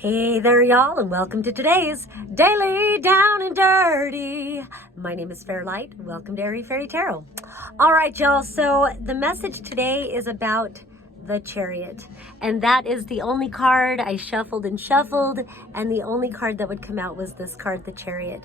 Hey there, y'all, and welcome to today's Daily Down and Dirty. My name is Fairlight. Welcome to Airy Fairy Tarot. All right, y'all, so the message today is about the Chariot, and that is the only card I shuffled, and the only card that would come out was this card, the Chariot.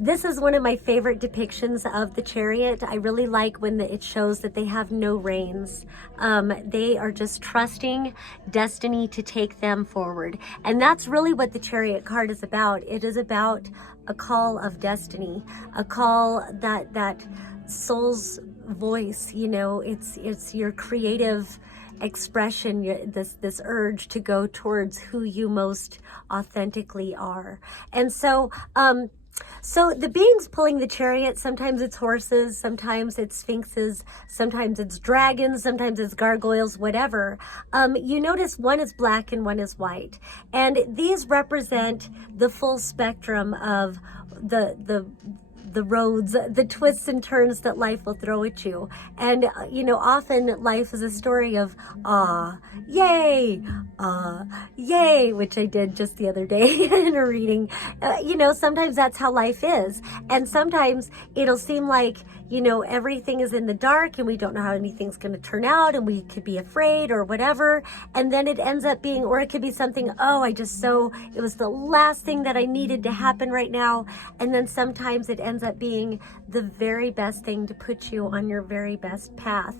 This is one of my favorite depictions of the Chariot. I really like when it shows that they have no reins. They are just trusting destiny to take them forward, and that's really what the Chariot card is about. It is about a call of destiny, a call that soul's voice, you know, it's your creative expression, this urge to go towards who you most authentically are. And so the beings pulling the Chariot, sometimes it's horses, sometimes it's sphinxes, sometimes it's dragons, sometimes it's gargoyles, whatever. You notice one is black and one is white, and these represent the full spectrum of the roads, the twists and turns that life will throw at you. And, you know, often life is a story of, yay, yay, which I did just the other day in a reading. You know, sometimes that's how life is. And sometimes it'll seem like, you know, everything is in the dark and we don't know how anything's going to turn out and we could be afraid or whatever. And then it ends up being, or it could be something, it was the last thing that I needed to happen right now. And then sometimes it ends up being the very best thing to put you on your very best path.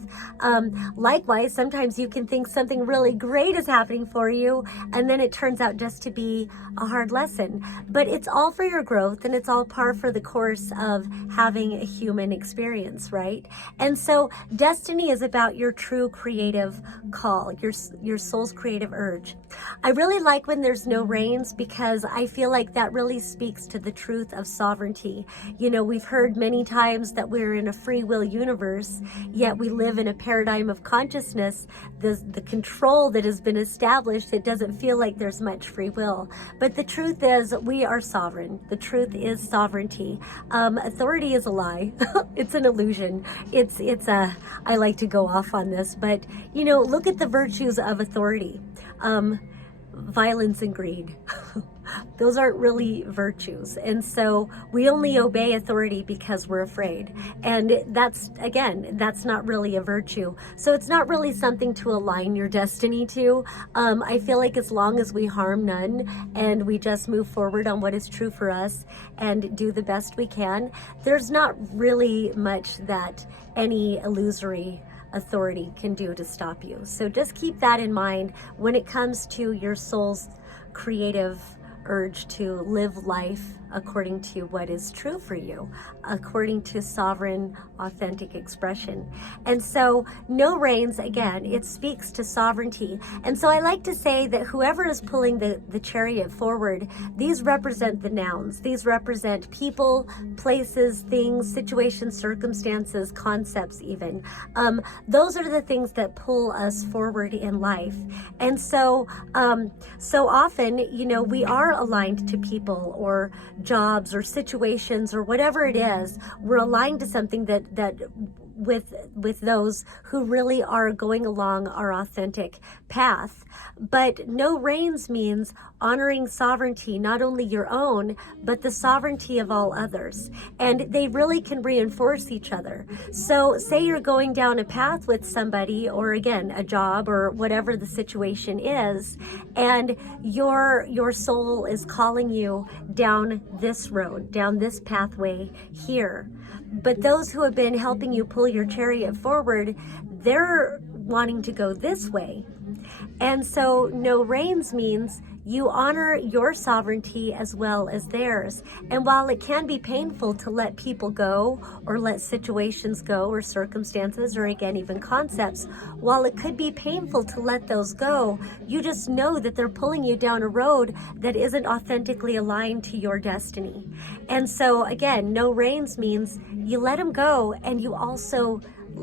Likewise, sometimes you can think something really great is happening for you, and then it turns out just to be a hard lesson. But it's all for your growth, and it's all par for the course of having a human experience, right? And so destiny is about your true creative call, your soul's creative urge. I really like when there's no reins, because I feel like that really speaks to the truth of sovereignty. You know, we've heard many times that we're in a free will universe, yet we live in a paradigm of consciousness, the control that has been established. It doesn't feel like there's much free will. But the truth is, we are sovereign. The truth is sovereignty. Authority is a lie. It's an illusion. I like to go off on this, but, you know, look at the virtues of authority. Violence and greed. Those aren't really virtues. And so we only obey authority because we're afraid. And that's not really a virtue. So it's not really something to align your destiny to. I feel like as long as we harm none and we just move forward on what is true for us and do the best we can, there's not really much that any illusory authority can do to stop you. So just keep that in mind when it comes to your soul's creative urge to live life according to what is true for you, according to sovereign, authentic expression. And so no reins, again, it speaks to sovereignty. And so I like to say that whoever is pulling the Chariot forward, these represent the nouns. These represent people, places, things, situations, circumstances, concepts even. Those are the things that pull us forward in life. And so often, you know, we are aligned to people or jobs or situations or whatever it is. We're aligned to something that with those who really are going along our authentic path. But no reins means honoring sovereignty, not only your own, but the sovereignty of all others. And they really can reinforce each other. So say you're going down a path with somebody, or again, a job or whatever the situation is, and your soul is calling you down this road, down this pathway here. But those who have been helping you pull your Chariot forward, they're wanting to go this way. And so no reins means you honor your sovereignty as well as theirs. And while it can be painful to let people go or let situations go or circumstances or again even concepts, while it could be painful to let those go, you just know that they're pulling you down a road that isn't authentically aligned to your destiny. And so again, no reins means you let them go, and you also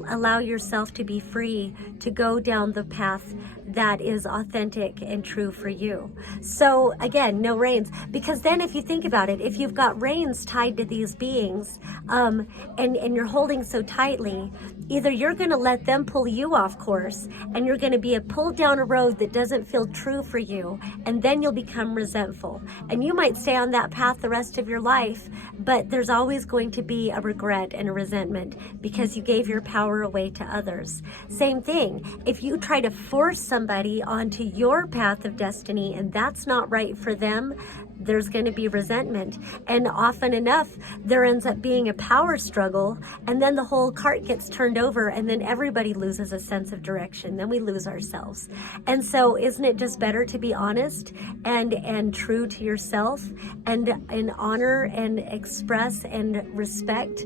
allow yourself to be free to go down the path that is authentic and true for you. So again, no reins, because then if you think about it, if you've got reins tied to these beings, and you're holding so tightly, either you're going to let them pull you off course, and you're going to be pulled down a road that doesn't feel true for you, and then you'll become resentful. And you might stay on that path the rest of your life, but there's always going to be a regret and a resentment because you gave your power away to others. Same thing, if you try to force somebody onto your path of destiny and that's not right for them, there's going to be resentment. And often enough, there ends up being a power struggle, and then the whole cart gets turned over, and then everybody loses a sense of direction. Then we lose ourselves. And so isn't it just better to be honest and true to yourself, and honor and express and respect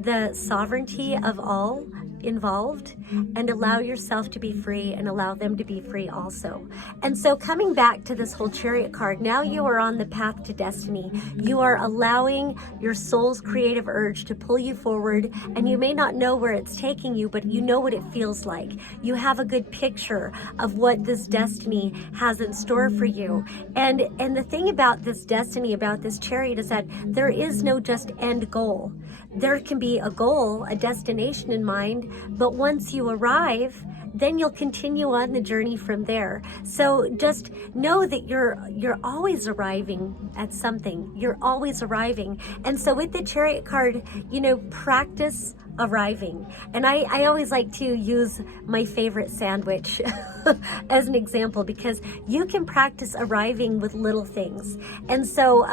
the sovereignty of all involved, and allow yourself to be free and allow them to be free also? And so coming back to this whole Chariot card, now you are on the path to destiny. You are allowing your soul's creative urge to pull you forward, and you may not know where it's taking you, but you know what it feels like. You have a good picture of what this destiny has in store for you. And the thing about this destiny, about this Chariot, is that there is no just end goal. There can be a goal, a destination in mind, but once you arrive, then you'll continue on the journey from there. So just know that you're always arriving at something. You're always arriving. And so with the Chariot card, practice arriving. And I always like to use my favorite sandwich as an example, because you can practice arriving with little things. And so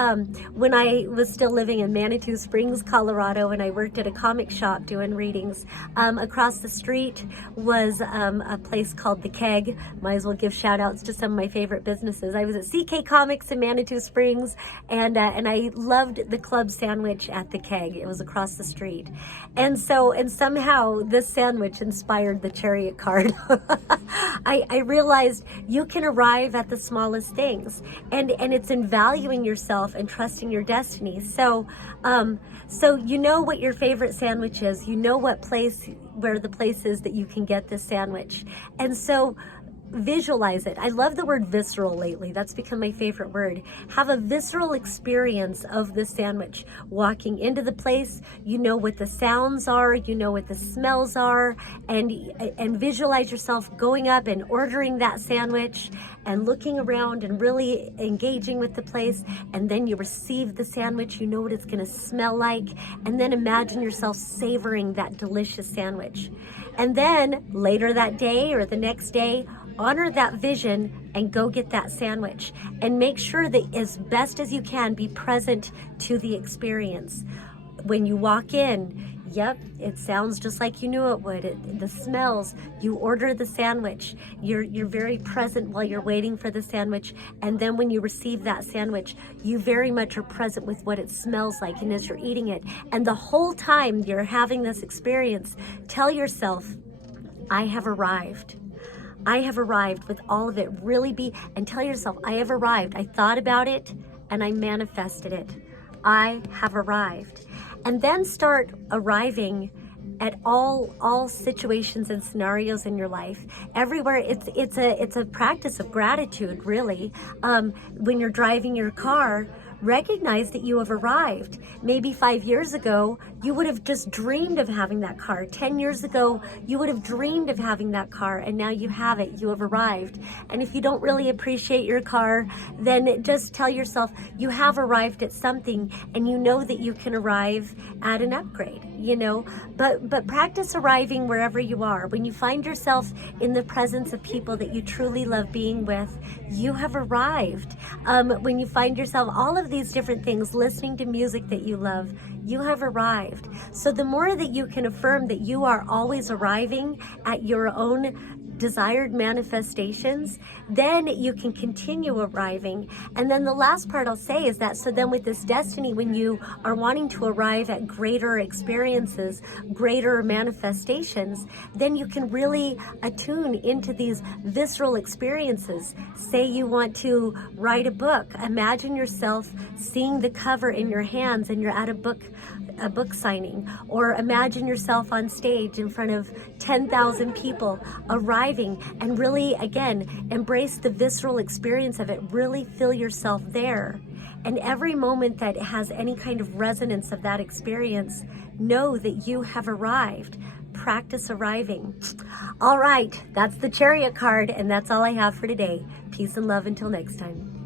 when I was still living in Manitou Springs, Colorado, and I worked at a comic shop doing readings, across the street was a place called The Keg. Might as well give shout outs to some of my favorite businesses. I was at CK Comics in Manitou Springs, and I loved the club sandwich at The Keg. It was across the street. And somehow this sandwich inspired the Chariot card. I realized you can arrive at the smallest things, and it's in valuing yourself and trusting your destiny. So you know what your favorite sandwich is. You know where the place is that you can get this sandwich. And so visualize it. I love the word visceral lately. That's become my favorite word. Have a visceral experience of this sandwich. Walking into the place, you know what the sounds are, you know what the smells are, and visualize yourself going up and ordering that sandwich and looking around and really engaging with the place. And then you receive the sandwich, you know what it's going to smell like, and then imagine yourself savoring that delicious sandwich. And then later that day or the next day, honor that vision and go get that sandwich, and make sure that as best as you can be present to the experience. When you walk in, yep, it sounds just like you knew it would. The smells, you order the sandwich, you're very present while you're waiting for the sandwich, and then when you receive that sandwich, you very much are present with what it smells like and as you're eating it. And the whole time you're having this experience, tell yourself, I have arrived. I have arrived, with all of it. Really and tell yourself, I have arrived. I thought about it and I manifested it. I have arrived. And then start arriving at all situations and scenarios in your life. Everywhere, it's a practice of gratitude, really. When you're driving your car, recognize that you have arrived. Maybe 5 years ago, you would have just dreamed of having that car. 10 years ago, you would have dreamed of having that car, and now you have it. You have arrived. And if you don't really appreciate your car, then just tell yourself you have arrived at something, and you know that you can arrive at an upgrade, But practice arriving wherever you are. When you find yourself in the presence of people that you truly love being with, you have arrived. When you find yourself, all of these different things, listening to music that you love, you have arrived. So the more that you can affirm that you are always arriving at your own desired manifestations, then you can continue arriving. And then the last part I'll say is that, so then with this destiny, when you are wanting to arrive at greater experiences, greater manifestations, then you can really attune into these visceral experiences. Say you want to write a book. Imagine yourself seeing the cover in your hands and you're at a book signing, or imagine yourself on stage in front of 10,000 people. Arrive arriving, and really, again, embrace the visceral experience of it. Really feel yourself there. And every moment that has any kind of resonance of that experience, know that you have arrived. Practice arriving. All right, that's the Chariot card, and that's all I have for today. Peace and love until next time.